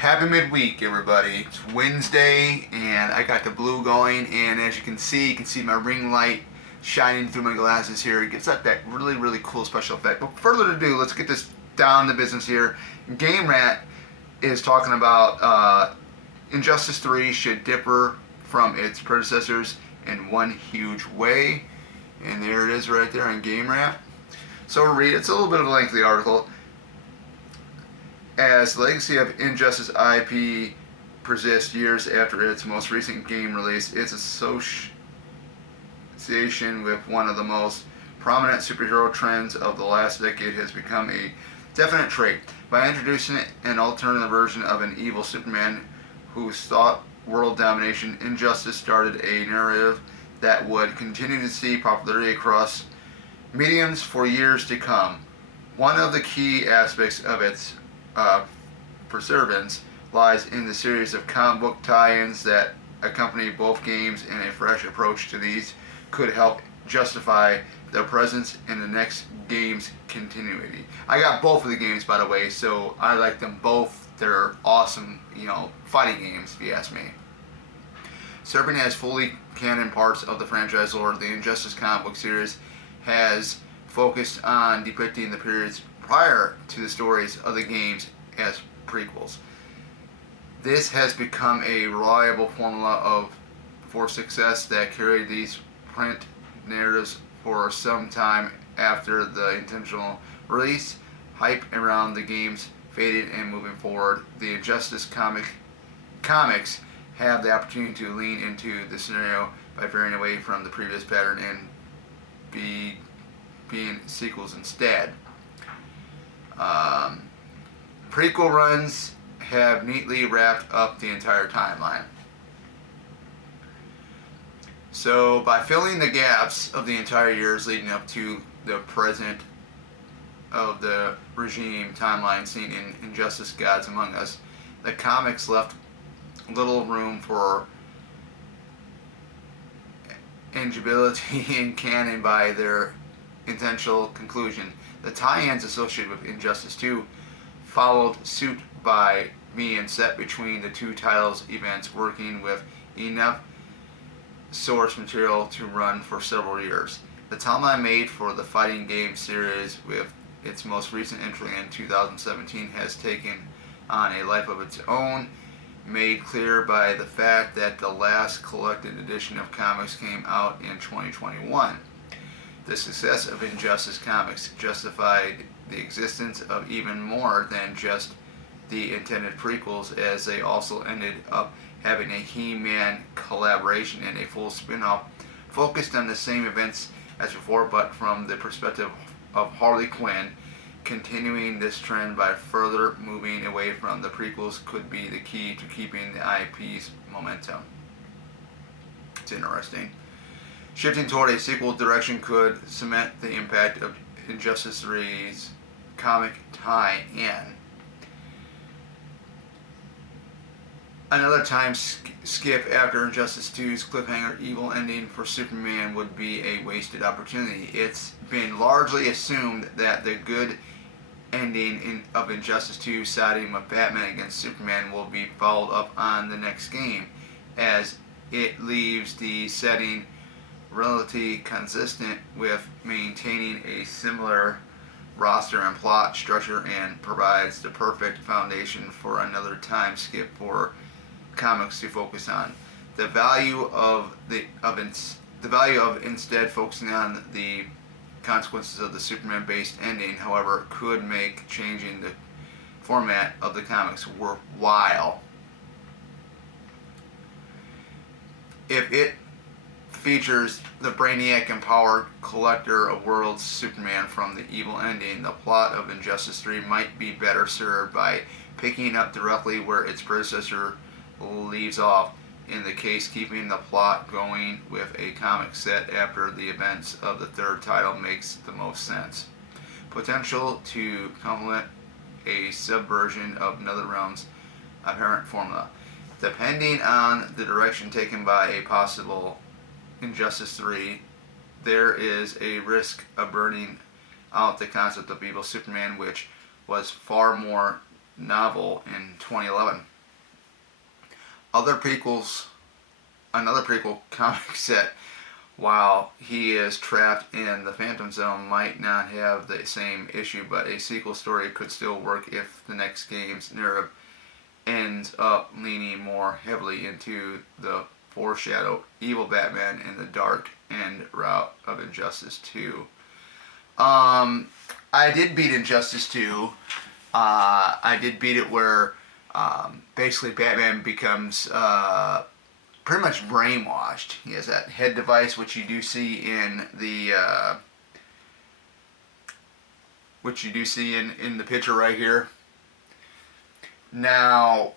Happy midweek, everybody. It's Wednesday, and I got the blue going, and as you can see my ring light shining through my glasses here. It gives that really, really cool special effect. But further ado, let's get this down to business here. GameRant is talking about Injustice 3 should differ from its predecessors in one huge way. And there it is right there on GameRant. So we'll read. It's a little bit of a lengthy article. As the legacy of Injustice IP persists years after its most recent game release, its association with one of the most prominent superhero trends of the last decade has become a definite trait. By introducing an alternative version of an evil Superman who sought world domination, Injustice started a narrative that would continue to see popularity across mediums for years to come. One of the key aspects of its perseverance lies in the series of comic book tie-ins that accompany both games, and a fresh approach to these could help justify their presence in the next game's continuity. I got both of the games, by the way, so I like them both. They're awesome, fighting games, if you ask me. Serving as fully canon parts of the franchise lore, the Injustice comic book series has focused on depicting the periods prior to the stories of the games as prequels. This has become a reliable formula for success that carried these print narratives for some time after the intentional release. Hype around the games faded, and moving forward, the Injustice comics have the opportunity to lean into the scenario by veering away from the previous pattern and being sequels instead. Prequel runs have neatly wrapped up the entire timeline. So by filling the gaps of the entire years leading up to the present of the regime timeline seen in Injustice Gods Among Us, the comics left little room for ingenuity in canon by their intentional conclusion. The tie-ins associated with Injustice 2 followed suit by being set between the two titles' events, working with enough source material to run for several years. The timeline made for the fighting game series, with its most recent entry in 2017, has taken on a life of its own, made clear by the fact that the last collected edition of comics came out in 2021. The success of Injustice Comics justified the existence of even more than just the intended prequels, as they also ended up having a He-Man collaboration and a full spin-off focused on the same events as before, but from the perspective of Harley Quinn. Continuing this trend by further moving away from the prequels could be the key to keeping the IP's momentum. It's interesting. Shifting toward a sequel direction could cement the impact of Injustice 3's comic tie-in. Another time skip after Injustice 2's cliffhanger evil ending for Superman would be a wasted opportunity. It's been largely assumed that the good ending of Injustice 2 siding with Batman against Superman will be followed up on the next game, as it leaves the setting relatively consistent with maintaining a similar roster and plot structure, and provides the perfect foundation for another time skip for comics to focus on. The value of instead focusing on the consequences of the Superman-based ending, however, could make changing the format of the comics worthwhile. If it features the brainiac empowered collector of worlds Superman from the evil ending, the plot of Injustice 3 might be better served by picking up directly where its predecessor leaves off, in the case keeping the plot going with a comic set after the events of the third title makes the most sense. Potential to complement a subversion of NetherRealm's apparent formula. Depending on the direction taken by a possible Injustice 3, there is a risk of burning out the concept of evil Superman, which was far more novel in 2011. other prequels, another prequel comic set, while he is trapped in the Phantom Zone, might not have the same issue, but a sequel story could still work if the next game's narrative ends up leaning more heavily into the foreshadowed evil Batman and the dark end route of Injustice 2. I did beat Injustice 2. I did beat it where basically Batman becomes pretty much brainwashed. He has that head device, which you do see in the in the picture right here. Now,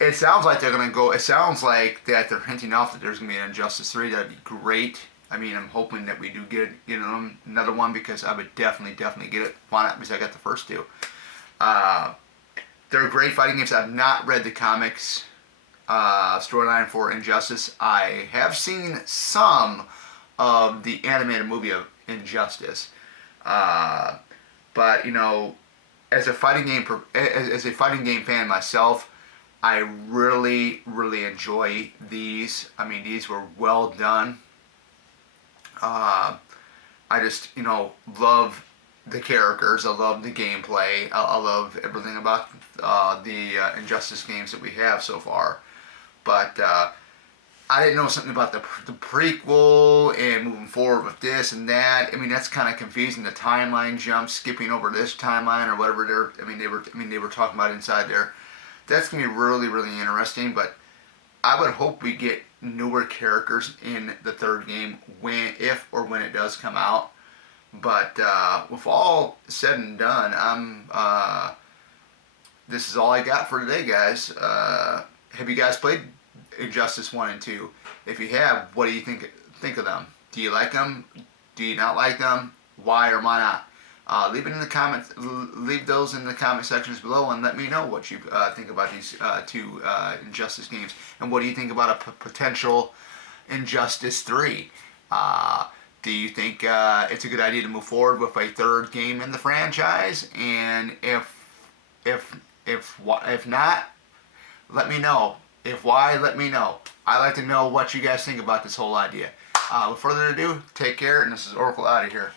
it sounds like they're gonna go. It sounds like that they're hinting off that there's gonna be an Injustice 3. That'd be great. I mean, I'm hoping that we do get another one, because I would definitely get it. Why not? Because I got the first two. They're great fighting games. I've not read the comics storyline for Injustice. I have seen some of the animated movie of Injustice, but as a fighting game fan myself, I really enjoy these. I mean, these were well done. I just love the characters. I love the gameplay. I love everything about the Injustice games that we have so far. But I didn't know something about the prequel and moving forward with this and that. I mean, that's kind of confusing. The timeline jump, skipping over this timeline or whatever they were talking about inside there. That's gonna be really interesting. But I would hope we get newer characters in the third game if or when it does come out. But with all said and done, this is all I got for today, guys. Have you guys played Injustice 1 and 2? If you have, what do you think of them? Do you like them? Do you not like them? Why or why not? Leave it in the comments. Leave those in the comment sections below, and let me know what you think about these two Injustice games. And what do you think about a potential Injustice 3? Do you think it's a good idea to move forward with a third game in the franchise? And if not, let me know. If why, let me know. I'd like to know what you guys think about this whole idea. With further ado, take care, and this is Oracle out of here.